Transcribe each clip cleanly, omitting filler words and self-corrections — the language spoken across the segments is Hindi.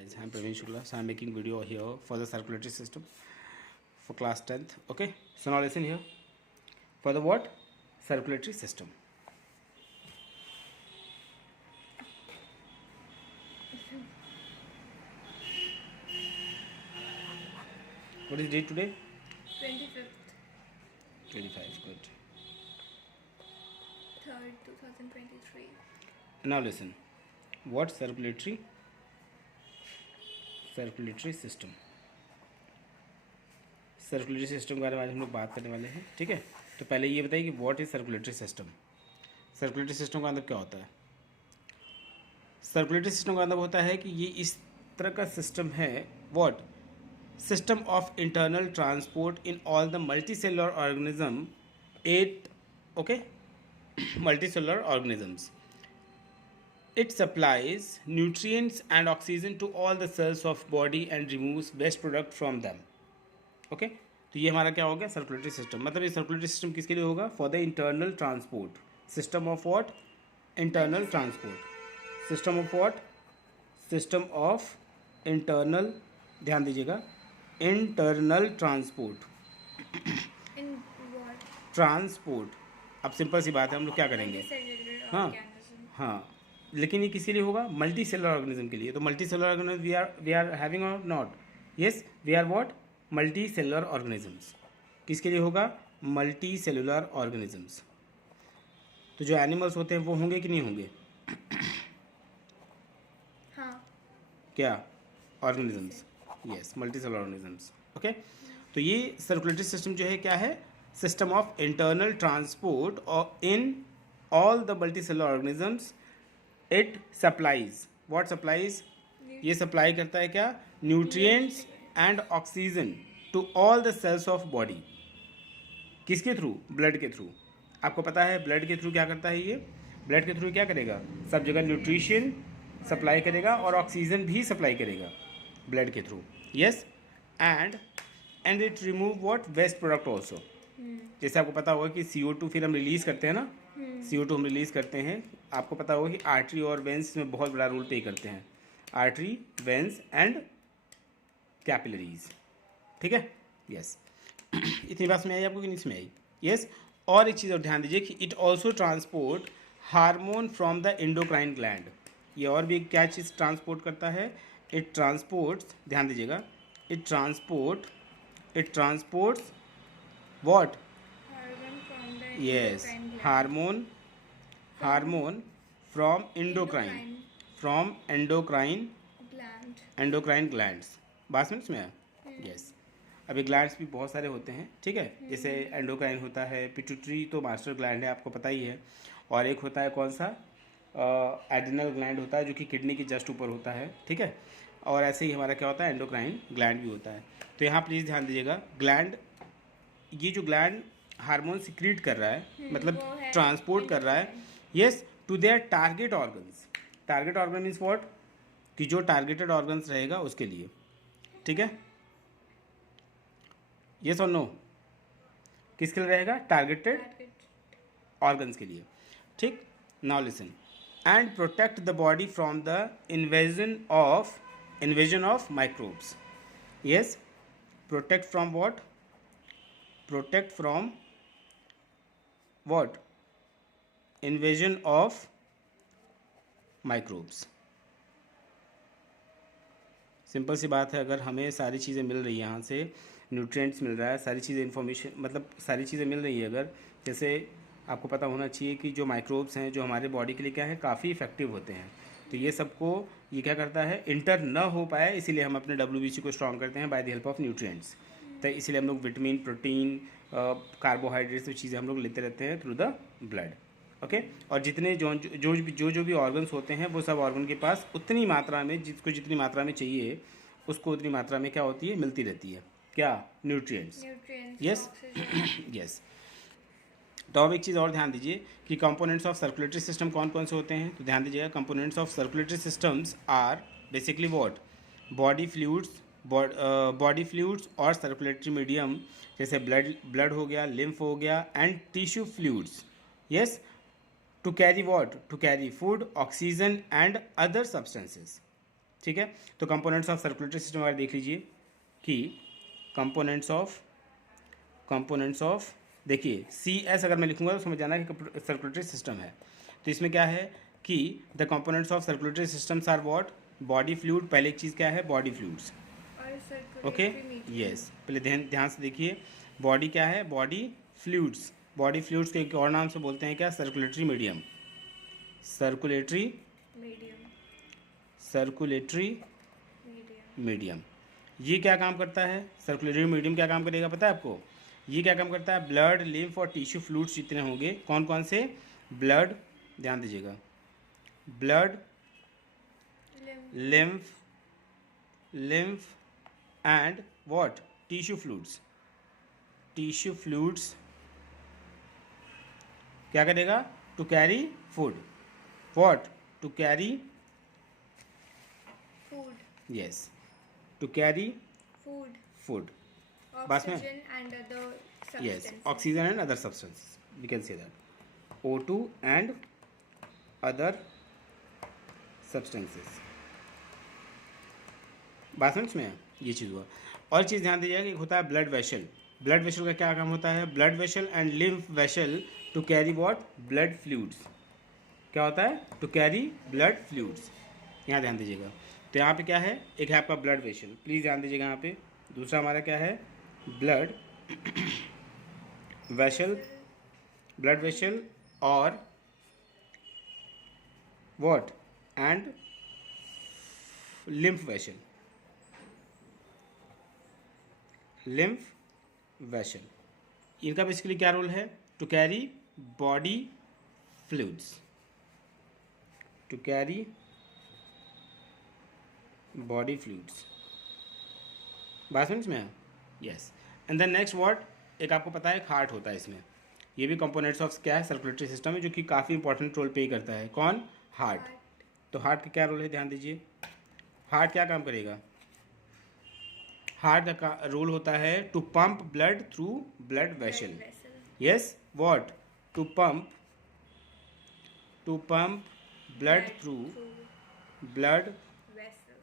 guys, I'm Praveen Shukla. So I'm making video here for the circulatory system for class 10th. Okay, so now listen here. For the what? Circulatory system. What is date today? 25th, 25. Good. 3rd, 2023. Now listen. What circulatory system? Circulatory system के बारे में आज हम लोग बात करने वाले हैं. ठीक है, तो पहले ये बताइए कि what is circulatory system. Circulatory system का मतलब क्या होता है? सर्कुलेटरी सिस्टम का मतलब होता है कि ये इस तरह का सिस्टम है. What? System of internal transport in all the multicellular organism. 8 okay multicellular organisms. It supplies nutrients and oxygen to all the cells of body and removes waste product from them. Okay तो ये हमारा क्या हो गया? Circulatory system. मतलब ये सर्कुलेटरी सिस्टम किसके लिए होगा? For the internal transport. System of what? Internal transport. System of what? System of internal, ध्यान दीजिएगा, internal transport. In what? Transport. अब सिंपल सी बात है, हम लोग क्या करेंगे? Multicellular हाँ organism. हाँ, लेकिन ये किसी लिए होगा? मल्टी सेलुलर ऑर्गेनिज्म के लिए. तो multicellular organism we are having और not? Yes, we are what? Multi cellular organisms. किसके लिए होगा? Multi cellular organisms. तो जो एनिमल्स होते हैं वो होंगे कि नहीं होंगे? हाँ. क्या? Organisms. Yes, multi cellular organisms. Okay, तो ये सर्कुलेटरी सिस्टम जो है क्या है? System of internal transport in all the multi cellular organisms. It supplies what? Supplies, ये सप्लाई करता है क्या? Nutrients and oxygen to all the cells of body. किसके थ्रू? ब्लड के थ्रू. आपको पता है ब्लड के थ्रू क्या करता है? ये ब्लड के थ्रू क्या करेगा? सब जगह न्यूट्रिशन सप्लाई करेगा और ऑक्सीजन भी सप्लाई करेगा ब्लड के through. Yes, and it remove what? Waste product also. जैसे आपको पता होगा कि CO2 फिर हम रिलीज करते हैं ना. CO2 हम रिलीज करते हैं. आपको पता होगा कि आर्टरी और वेंस में बहुत बड़ा रोल प्ले करते हैं. Artery, veins and capillaries. ठीक है. यस इतनी बात समझ आई आपको कि नहीं समझ आई? यस. और एक चीज़ और ध्यान दीजिए कि it also transport hormone from the endocrine gland. ये और भी क्या चीज़ ट्रांसपोर्ट करता है? इट ट्रांसपोर्ट्स, ध्यान दीजिएगा, it transports what? Hormone from the yes, endocrine gland. Hormone from endocrine Gland. Glands. बात समझ में आया? यस. अभी ग्लैंड्स भी बहुत सारे होते हैं. ठीक है, जैसे एंडोक्राइन होता है, पिट्यूटरी तो मास्टर ग्लैंड है, आपको पता ही है. और एक होता है कौन सा? एड्रिनल ग्लैंड होता है, जो कि किडनी के जस्ट ऊपर होता है. ठीक है, और ऐसे ही हमारा क्या होता है? एंडोक्राइन ग्लैंड भी होता है. तो यहाँ प्लीज़ ध्यान दीजिएगा, ग्लैंड, ये जो ग्लैंड हार्मोन सिक्रीट कर रहा है, मतलब वो है ट्रांसपोर्ट कर रहा है, yes, to their target organs. Target organ means what? कि जो टारगेटेड ऑर्गन्स रहेगा उसके लिए. ठीक है, यस और नो? किसके लिए रहेगा? Targeted Target. ऑर्गन्स के लिए. ठीक. Now listen. And protect the body from the invasion of microbes. Yes, protect from what? Protect from what? Invasion of microbes. Simple सी बात है, अगर हमें सारी चीज़ें मिल रही हैं, यहाँ से न्यूट्रिएंट्स मिल रहा है, सारी चीज़ें इन्फॉर्मेशन, मतलब सारी चीज़ें मिल रही है, अगर जैसे आपको पता होना चाहिए कि जो माइक्रोब्स हैं जो हमारे बॉडी के लिए क्या है? काफ़ी इफेक्टिव होते हैं. तो ये सबको ये क्या करता है? इंटर न हो पाए, इसीलिए हम अपने WBC को स्ट्रॉन्ग करते हैं by the help of nutrients. तो इसीलिए हम लोग विटामिन, प्रोटीन, कार्बोहाइड्रेट्स सब चीज़ें हम लोग लेते रहते हैं थ्रू द ब्लड. ओके, और जितने जो भी ऑर्गन्स होते हैं वो सब ऑर्गन के पास उतनी मात्रा में, जिसको जितनी मात्रा में चाहिए उसको उतनी मात्रा में क्या होती है? मिलती रहती है. क्या? Nutrients. Nutrients. Yes. Oxygen. Yes. तो अब एक चीज़ और ध्यान दीजिए कि कंपोनेंट्स ऑफ सर्कुलेटरी सिस्टम कौन कौन से होते हैं. तो ध्यान दीजिएगा, components of circulatory systems are basically what? Body fluids और सर्कुलेटरी मीडियम, जैसे ब्लड हो गया, लिम्फ हो गया, and tissue fluids. Yes, to carry what? To carry food, oxygen and other substances. ठीक है। तो कंपोनेंट्स ऑफ सर्कुलेटरी सिस्टम अगर देख लीजिए कि कंपोनेंट्स ऑफ देखिए सी एस अगर मैं लिखूंगा तो समझ जाना कि सर्कुलेटरी सिस्टम है। तो इसमें क्या है कि the components of circulatory systems are what, body fluid, पहले एक चीज़ क्या है, बॉडी फ्लूइड्स, और ओके, circulatory medium. यस, पहले ध्यान ध्यान से देखिए, बॉडी क्या है, बॉडी फ्लूइड्स, बॉडी फ्लूइड्स के एक और नाम से बोलते हैं क्या, circulatory medium, circulatory Medium. Medium. ये क्या काम करता है, सर्कुलेटरी मीडियम क्या काम करेगा पता है आपको, ये क्या काम करता है, ब्लड, लिम्फ और टिश्यू फ्लूइड्स जितने होंगे, कौन कौन से, ब्लड, ध्यान दीजिएगा, blood, Lymph. Lymph and what, tissue fluids क्या करेगा, to carry food, what, to carry, Food. Yes, to carry Food. Food, बस में, Oxygen and other yes, substances. oxygen and other substances, we can say that, O2 and other substances, बात समझ में, ये चीज़ हुआ। और चीज़ ध्यान दीजिएगा कि एक होता है ब्लड वेसल, ब्लड वेसल का क्या काम होता है, blood vessel and lymph vessel to carry what, blood fluids, क्या होता है, टू कैरी ब्लड फ्लूइड्स, यहाँ ध्यान दीजिएगा। तो यहाँ पे क्या है, एक है आपका ब्लड वेसल, प्लीज़ ध्यान दीजिएगा यहाँ पे, दूसरा हमारा क्या है, ब्लड वेसल और व्हाट, एंड लिम्फ वेसल, इनका बेसिकली क्या रोल है, to carry body fluids, to carry body fluids, बात समझ में, yes. And then next what, एक आपको पता है एक हार्ट होता है इसमें, ये भी कंपोनेंट्स ऑफ क्या है, सर्कुलेटरी सिस्टम है, जो कि काफ़ी इंपॉर्टेंट रोल प्ले करता है, कौन, हार्ट। तो हार्ट का क्या रोल है, ध्यान दीजिए, हार्ट क्या काम करेगा, हार्ट का रोल होता है to pump blood through blood vessel, yes, what, to pump blood through blood Vessel.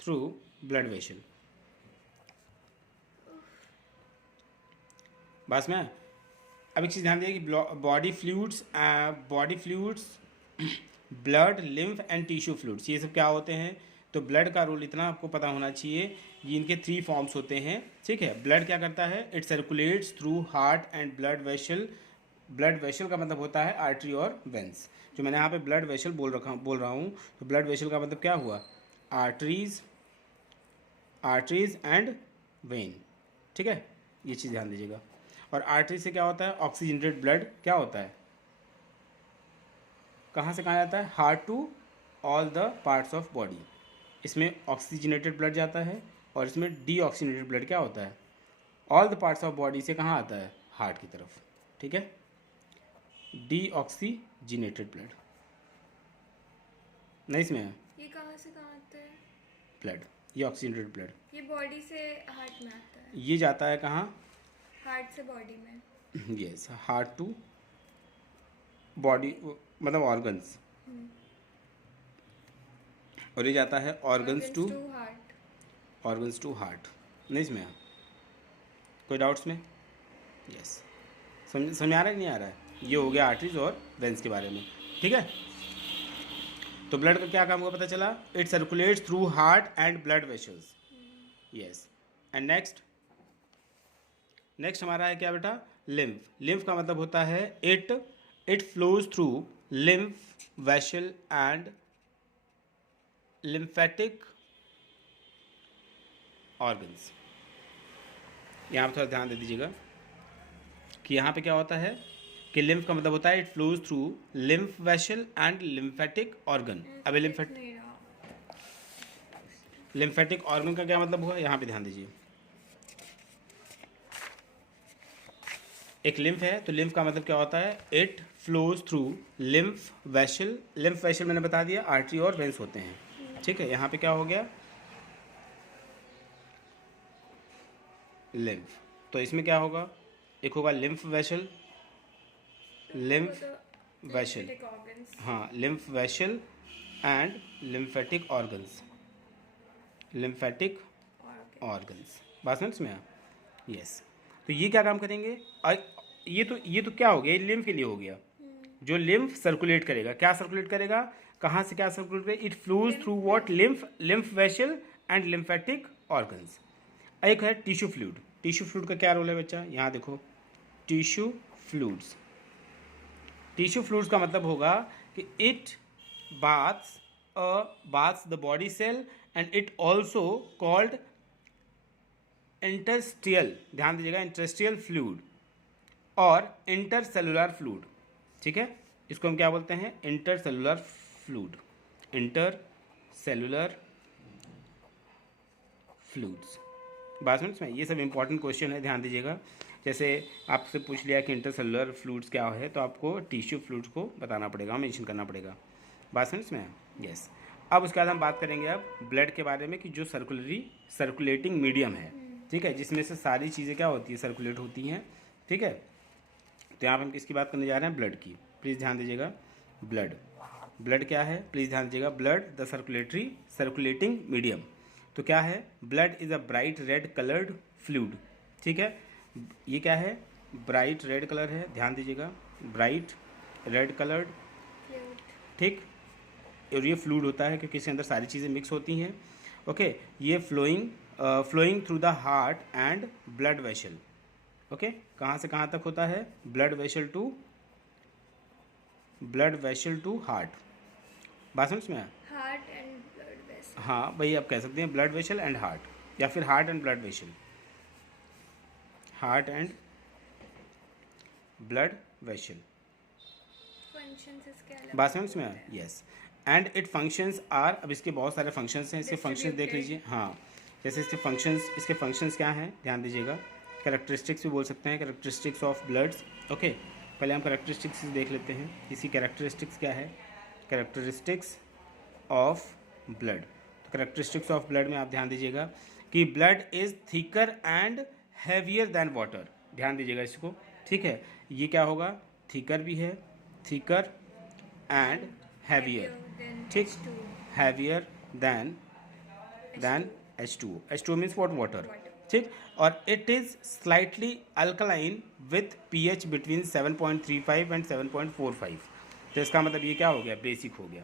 Through blood vessel, बस में। अब एक चीज़ ध्यान दीजिए कि body fluids blood, lymph and tissue fluids, ये सब क्या होते हैं, तो ब्लड का रोल इतना आपको पता होना चाहिए, ये इनके 3 फॉर्म्स होते हैं, ठीक है। ब्लड क्या करता है, it circulates through heart and blood vessel, blood vessel का मतलब होता है आर्टरी और वेंस, जो मैंने यहाँ पे ब्लड वेसल बोल रहा हूँ, तो ब्लड वेसल का मतलब क्या हुआ, आर्टरीज एंड वेन, ठीक है, ये चीज़ ध्यान दीजिएगा। और आर्टरी से क्या होता है, ऑक्सीजनेटेड ब्लड क्या होता है, कहाँ से कहाँ जाता है, heart to all the parts of body, इसमें ऑक्सीजनेटेड ब्लड जाता है, और इसमें डीऑक्सीजनेटेड ब्लड क्या होता है, all the parts of body से कहाँ आता है, हार्ट की तरफ, ठीक है, डीऑक्सीजनेटेड ब्लड, नहीं इसमें है ये कहाँ से कहाँ आता है, ब्लड, ये ऑक्सीजनेटेड ब्लड, ये बॉडी से हार्ट में आता है, ये जाता है कहाँ, हार्ट से बॉडी में, यस, हार्ट टू बॉडी मतलब ऑर्गन्स, और ये जाता है ऑर्गन्स टू हार्ट, नहीं इसमें कोई डाउट्स में, यस, समझ आ रहा है नहीं आ रहा है, ये हो गया आर्टरीज और वेंस के बारे में, ठीक है। तो ब्लड का क्या काम होगा पता चला, it circulates through heart and blood vessels, yes. And next हमारा है क्या बेटा, लिम्फ का मतलब होता है it flows through lymph vessel and lymphatic organs, यहाँ पर थोड़ा ध्यान दे दीजिएगा कि यहाँ पे क्या होता है कि लिम्फ का मतलब होता है it flows through lymph vessel and lymphatic organ. अब लिम्फेटिक ऑर्गन का क्या मतलब हुआ, यहाँ पे ध्यान दीजिए, एक लिम्फ है, तो लिम्फ का मतलब क्या होता है, it flows through lymph vessel मैंने बता दिया आर्टरी और वेंस होते हैं, ठीक है। यहाँ पे क्या हो गया, लिम्फ, तो इसमें क्या होगा, एक होगा lymph vessel, lymph vessel, lymphatic organs. हाँ lymph vessel and lymphatic organs, lymphatic Organ. organs, बात समझ में आया? यस, तो ये क्या काम करेंगे? और ये तो क्या हो गया, ये लिम्फ के लिए हो गया। जो लिम्फ सर्कुलेट करेगा, क्या सर्कुलेट करेगा, कहाँ से क्या सर्कुलेट करेगा? It flows through what? Lymph vessel and lymphatic organs. एक है टिश्यू फ्लूइड। टिश्यू फ्लूइड का क्या रोल है बच्चा? यहाँ देखो, टिश्यू फ्लूइड्स। टिश्यू फ्लूइड्स का मतलब होगा कि it baths the body cell and it also called interstitial, ध्यान दीजिएगा, इंटरस्टियल फ्लूइड और इंटरसेलुलर फ्लूइड, ठीक है? इसको हम क्या बोलते हैं? Intercellular fluid, intercellular fluids. बात समझ में? ये सब इंपॉर्टेंट क्वेश्चन है, ध्यान दीजिएगा। जैसे आपसे पूछ लिया कि इंटरसेलुलर फ्लूइड्स क्या है, तो आपको टिश्यू फ्लूइड्स को बताना पड़ेगा, मेंशन करना पड़ेगा। बात समझ में? यस। अब उसके बाद हम बात करेंगे अब ब्लड के बारे में, कि जो सर्कुलेटिंग मीडियम है, ठीक है, जिसमें से सारी चीज़ें क्या होती है? सर्कुलेट होती हैं, ठीक है? तो यहाँ पर हम किसकी बात करने जा रहे हैं? ब्लड की। प्लीज़ ध्यान दीजिएगा, ब्लड क्या है? प्लीज़ ध्यान दीजिएगा, ब्लड द सर्कुलेटिंग मीडियम। तो क्या है? Blood is a bright red coloured fluid, ठीक है? ये क्या है? ब्राइट रेड कलर है, ध्यान दीजिएगा, ब्राइट रेड कलर्ड, Fluid. ठीक। और ये फ्लूइड होता है क्योंकि इसके अंदर सारी चीज़ें मिक्स होती हैं, ओके। ये flowing through the heart and blood vessel, okay. कहाँ से कहाँ तक होता है? Blood vessel to heart. बात समझ में आया? Heart and blood vessel. हाँ भाई, आप कह सकते हैं ब्लड वेसल एंड हार्ट, या फिर heart and blood vessel, heart and blood vessel. Functions इसके अलग. बात समझ में आया? Yes. And it functions are, अब इसके बहुत सारे फंक्शंस हैं, इसके फंक्शंस देख लीजिए। हाँ, जैसे इसके फंक्शंस क्या हैं, ध्यान दीजिएगा। कैरेक्टरिस्टिक्स भी बोल सकते हैं, कैरेक्टरिस्टिक्स ऑफ ब्लड्स, ओके। पहले हम कैरेक्टरिस्टिक्स देख लेते हैं। इसकी कैरेक्टरिस्टिक्स क्या है? Characteristics of blood. तो कैरेक्टरिस्टिक्स ऑफ ब्लड में आप ध्यान दीजिएगा कि blood is thicker and heavier than water. ध्यान दीजिएगा इसको, ठीक है? ये क्या होगा? थिकर भी है, थिकर एंड हैवियर, Than ठीक, H2O. Heavier than H2O। H2O means what? Water, Water. ठीक। और it is slightly alkaline with pH between 7.35 and 7.45। तो इसका मतलब ये क्या हो गया? बेसिक हो गया।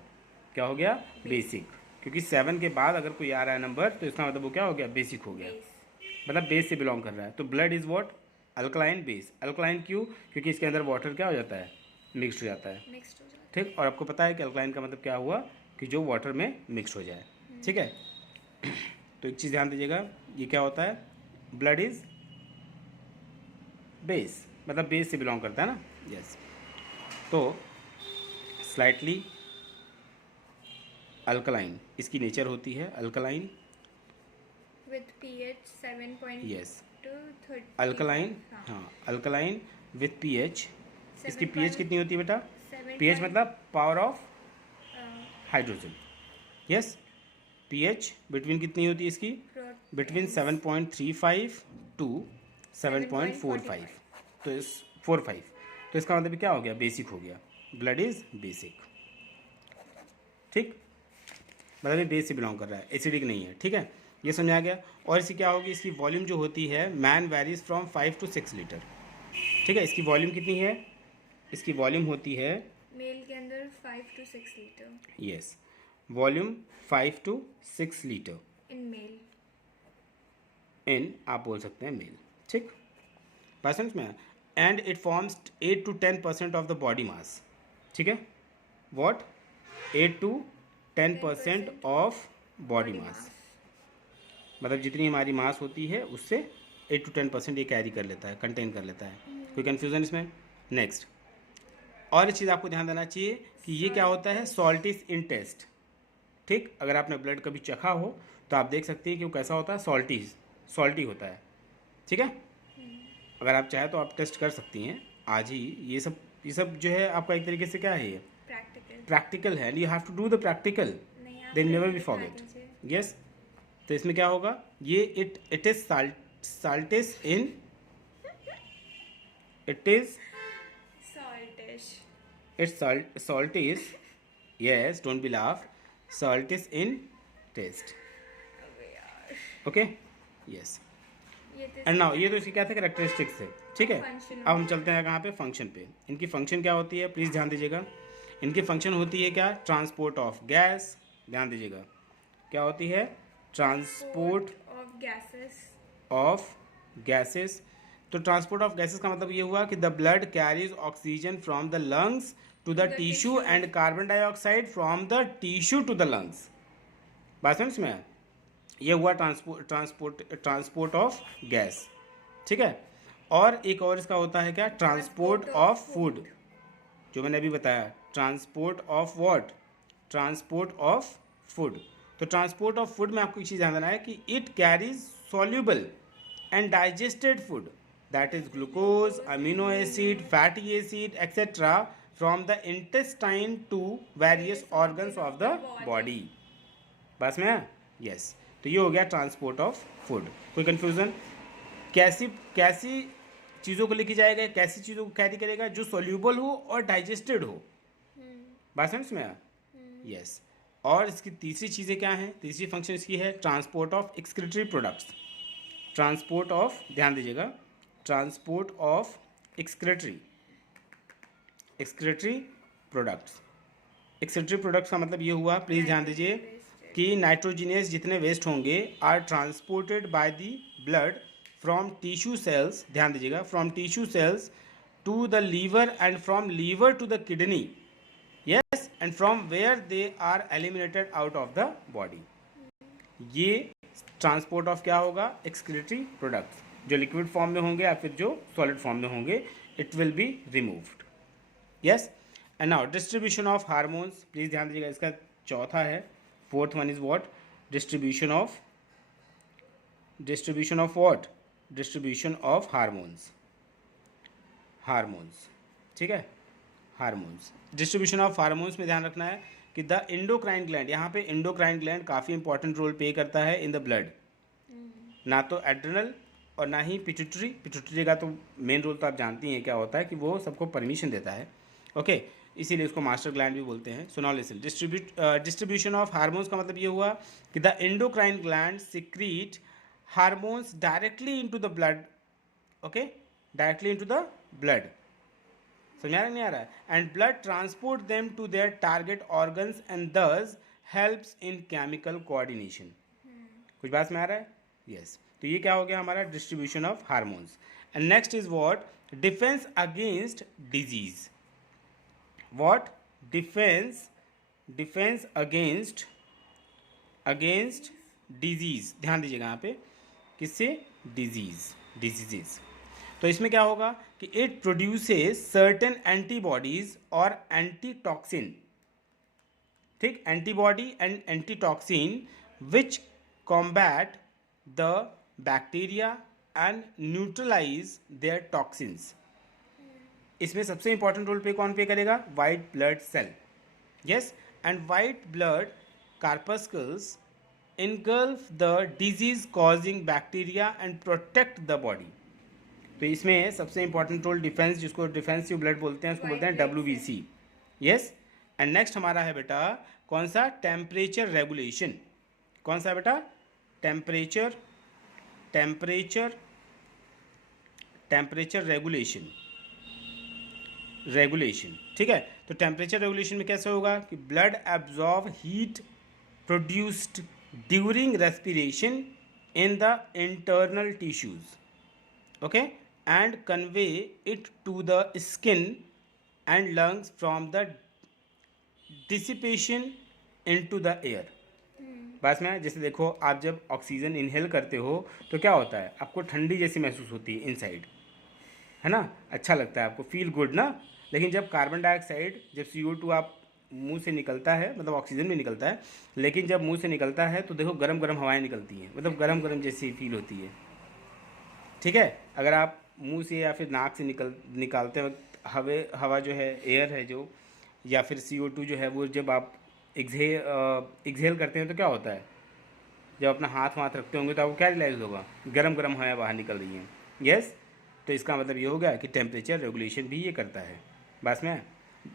क्या हो गया? बेसिक। क्योंकि 7 के बाद अगर कोई आ रहा है नंबर, तो इसका मतलब वो क्या हो गया? बेसिक हो गया, Base. मतलब बेस से बिलोंग कर रहा है। तो blood is what? Alkaline base. Alkaline क्यों? क्योंकि इसके अंदर वाटर क्या हो जाता है? मिक्सड हो जाता है, Mixed हो जाता ठीक। और आपको पता है कि अल्कलाइन का मतलब क्या हुआ? कि जो वाटर में मिक्स हो जाए, ठीक है। तो एक चीज़ ध्यान दीजिएगा, ये क्या होता है? ब्लड इज बेस, मतलब बेस से बिलोंग करता है ना, यस। तो स्लाइटली अल्कलाइन इसकी नेचर होती है, अल्कलाइन, है. With pH 7.2 yes. to 30. Alkaline, हाँ. हाँ, अल्कलाइन विथ पीएच। इसकी 7. पीएच कितनी होती है बेटा? 7. पीएच मतलब power of uh, hydrogen, yes. PH between कितनी होती है इसकी? बिटवीन 7.35 टू 7.45, तो इस 45। तो इसका मतलब क्या हो गया? बेसिक हो गया। ब्लड इज बेसिक, ठीक, मतलब ये बेस से बिलोंग कर रहा है, एसिडिक नहीं है, ठीक है। ये समझा गया। और इसकी क्या होगी? इसकी वॉल्यूम जो होती है, man varies from 5 to 6 litre, ठीक है। इसकी वॉल्यूम कितनी है? इसकी वॉल्यूम होती है, मेल के अंदर 5 to 6 litre. Yes, volume 5 to 6 litre In male. इन, आप बोल सकते हैं मेल, ठीक। बात समझ में? And it forms 8 to 10% of the body mass, ठीक है। What? 8 to 10% of body mass, मतलब जितनी हमारी मास होती है उससे 8 to 10% ये कैरी कर लेता है, कंटेन कर लेता है। कोई कन्फ्यूज़न इसमें? नेक्स्ट, और एक चीज़ आपको ध्यान देना चाहिए कि ये क्या होता है? सॉल्टिस इन टेस्ट, ठीक। अगर आपने ब्लड कभी चखा हो तो आप देख सकते हैं कि वो कैसा होता है? सॉल्टी होता है, ठीक है। अगर आप चाहे तो आप टेस्ट कर सकती हैं आज ही। ये सब जो है आपका एक तरीके से क्या है? ये प्रैक्टिकल है, you have to do the practical, then never be forget, yes. तो इसमें क्या होगा? ये it is saltish in, it is fish. It's salt is, yes, don't be laugh. Salt is in taste. अबे यार Okay? Yes. ये तो एंड नाउ ये तो इसकी क्या थे करेक्टरिस्टिक्स है, ठीक है। Function अब हम चलते हैं कहाँ पे, फंक्शन पे। इनकी फंक्शन क्या होती है, प्लीज़ ध्यान दीजिएगा। इनकी फंक्शन होती है क्या, ट्रांसपोर्ट ऑफ गैस, ध्यान दीजिएगा क्या होती है, transport of gases. Of gases. तो ट्रांसपोर्ट ऑफ गैसेस का मतलब ये हुआ कि the blood carries oxygen from the lungs to the tissue and carbon dioxide from the tissue to the lungs. बात समझ में आया? ये हुआ ट्रांसपोर्ट ऑफ गैस, ठीक है। और एक और इसका होता है क्या, ट्रांसपोर्ट ऑफ फूड, जो मैंने अभी बताया, transport of what, transport of food. तो ट्रांसपोर्ट ऑफ फूड में आपको एक चीज़ ध्यान देना है कि it carries soluble and digested food, that is glucose, amino acid, fatty acid etcetera from the intestine to various organs of the body. बस में यस। तो ये हो गया ट्रांसपोर्ट ऑफ फूड। कोई कंफ्यूजन? कैसी चीज़ों को लेके जाएगा, कैसी चीज़ों को कैरी करेगा, जो सोल्यूबल हो और डाइजेस्टेड हो। बात समझ में आया? यस। और इसकी तीसरी चीज़ें क्या हैं, तीसरी फंक्शन इसकी है transport of excretory products. Transport of, ध्यान दीजिएगा, transport of excretory products. Excretory products का मतलब ये हुआ, प्लीज़ ध्यान दीजिए, कि नाइट्रोजिनियस जितने वेस्ट होंगे are transported by the blood from tissue cells, ध्यान दीजिएगा, from tissue cells to the liver and from liver to the kidney, yes, and from where they are eliminated out of the body. ये ट्रांसपोर्ट ऑफ क्या होगा, एक्सक्रीटरी प्रोडक्ट्स, जो लिक्विड फॉर्म में होंगे या फिर जो सॉलिड फॉर्म में होंगे, it will be removed, yes. And now distribution of hormones, please ध्यान दीजिएगा, इसका चौथा है, fourth one is what, distribution of what, distribution of hormones, ठीक है, हार्मोन्स। डिस्ट्रीब्यूशन ऑफ हार्मोन्स में ध्यान रखना है कि द एंडोक्राइन ग्लैंड, यहाँ पे एंडोक्राइन ग्लैंड काफ़ी इंपॉर्टेंट रोल प्ले करता है इन द ब्लड, ना तो एड्रिनल और ना ही पिट्यूटरी। पिट्यूटरी का तो मेन रोल तो आप जानती हैं क्या होता है, कि वो सबको परमिशन देता है, ओके, इसीलिए उसको मास्टर ग्लैंड भी बोलते हैं। So now listen, distribution of hormones का मतलब ये हुआ कि the endocrine gland secrete hormones directly into the blood, okay, directly into the blood, समझ आ रहा नहीं आ रहा है, and blood transport them to their target organs and thus helps in chemical coordination. कुछ बात में आ रहा है? यस। तो ये क्या हो गया हमारा, distribution of hormones. And next is what, defence against disease. What, defence against disease, ध्यान दीजिएगा यहाँ पे, किससे, डिजीजेस। तो इसमें क्या होगा कि इट प्रोड्यूसेस सर्टेन एंटीबॉडीज और एंटीटॉक्सिन, ठीक, antibody and antitoxin which combat the bacteria and neutralise their toxins. इसमें सबसे इंपॉर्टेंट रोल पे कौन पे करेगा, white blood cell, yes, and white blood corpuscles engulf the disease causing bacteria and protect the body। तो इसमें सबसे इंपॉर्टेंट रोल डिफेंस, जिसको डिफेंसिव ब्लड बोलते हैं, उसको बोलते हैं WBC, यस। एंड नेक्स्ट हमारा है बेटा कौन सा, टेम्परेचर रेगुलेशन। कौन सा बेटा, टेम्परेचर रेगुलेशन, ठीक है। तो टेम्परेचर रेगुलेशन में कैसे होगा कि blood absorb heat produced during respiration in the internal tissues, okay, and convey it to the skin and lungs from the dissipation into the air. बस में जैसे देखो, आप जब ऑक्सीजन इनहेल करते हो तो क्या होता है, आपको ठंडी जैसी महसूस होती है इनसाइड, है ना, अच्छा लगता है आपको, फील गुड ना। लेकिन जब कार्बन डाइऑक्साइड, जब CO2 आप मुंह से निकलता है, मतलब ऑक्सीजन में निकलता है, लेकिन जब मुंह से निकलता है तो देखो गरम गरम हवाएं निकलती हैं, मतलब गरम गरम जैसी फील होती है, ठीक है। अगर आप मुंह से या फिर नाक से निकालते वक्त हवा जो है, एयर है जो, या फिर CO2 जो है, वो जब आप एक्सहेल करते हैं तो क्या होता है, जब अपना हाथ रखते होंगे तो आपको क्या रियलाइज होगा, गरम गरम हवाएं बाहर निकल रही हैं, यस। तो इसका मतलब ये हो गया कि टेम्परेचर रेगुलेशन भी ये करता है, बस में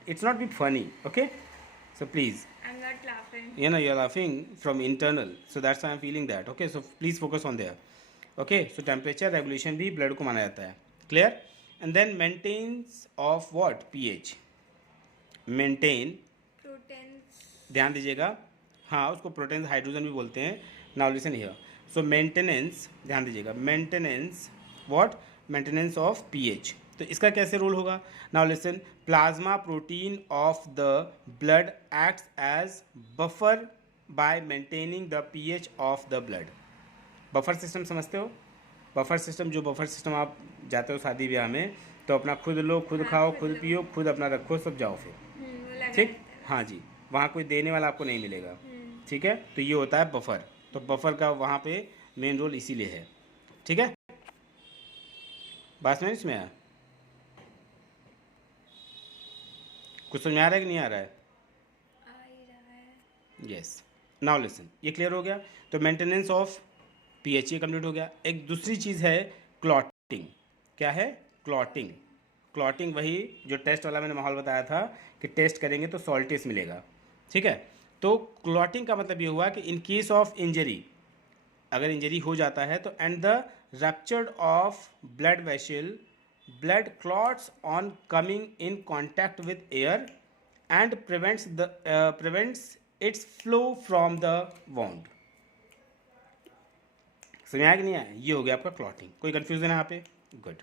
it's not be funny, okay, so please, I'm not laughing. you're laughing from internal, so that's why I'm feeling that, okay, so please focus on there, okay, so temperature regulation भी blood को माना जाता है, clear, and then maintains of what, pH, maintain, Proteins. ध्यान दीजिएगा, हाँ उसको प्रोटीन हाइड्रोजन भी बोलते हैं. Now listen here, so maintenance, ध्यान दीजिएगा, maintenance what, maintenance of pH. तो इसका कैसे रोल होगा? Now listen, plasma protein of the blood acts as buffer by maintaining the pH of the blood. Buffer system समझते हो? बफर सिस्टम, जो बफर सिस्टम आप जाते हो शादी ब्याह में तो अपना खुद लो, खुद हाँ, खाओ, खुद खुद लो. पियो, खुद अपना रखो, सब जाओ फिर, वो लगा ठीक, रहता है. हाँ जी, वहाँ कोई देने वाला आपको नहीं मिलेगा, ठीक है, तो ये होता है बफर. तो बफर का वहाँ पे मेन रोल इसीलिए है, ठीक है, बात समझ में आया? कुछ समझ में आ रहा है कि नहीं आ रहा है? आ ही रहा है. यस, नाउ लिसन, ये क्लियर हो गया. तो मेंटेनेंस ऑफ पीएच ये कंप्लीट हो गया. एक दूसरी चीज़ है क्लॉटिंग. क्या है? क्लॉटिंग. क्लॉटिंग वही जो टेस्ट वाला मैंने माहौल बताया था कि टेस्ट करेंगे तो सॉल्टेस मिलेगा, ठीक है. तो क्लॉटिंग का मतलब ये हुआ कि इन केस ऑफ इंजरी, अगर इंजरी हो जाता है तो and the ruptured of blood vessel, blood clots on coming in contact with air and prevents it's flow from the wound. समझ आया कि नहीं आया? ये हो गया आपका क्लॉटिंग. कोई कंफ्यूजन है यहाँ पे? गुड.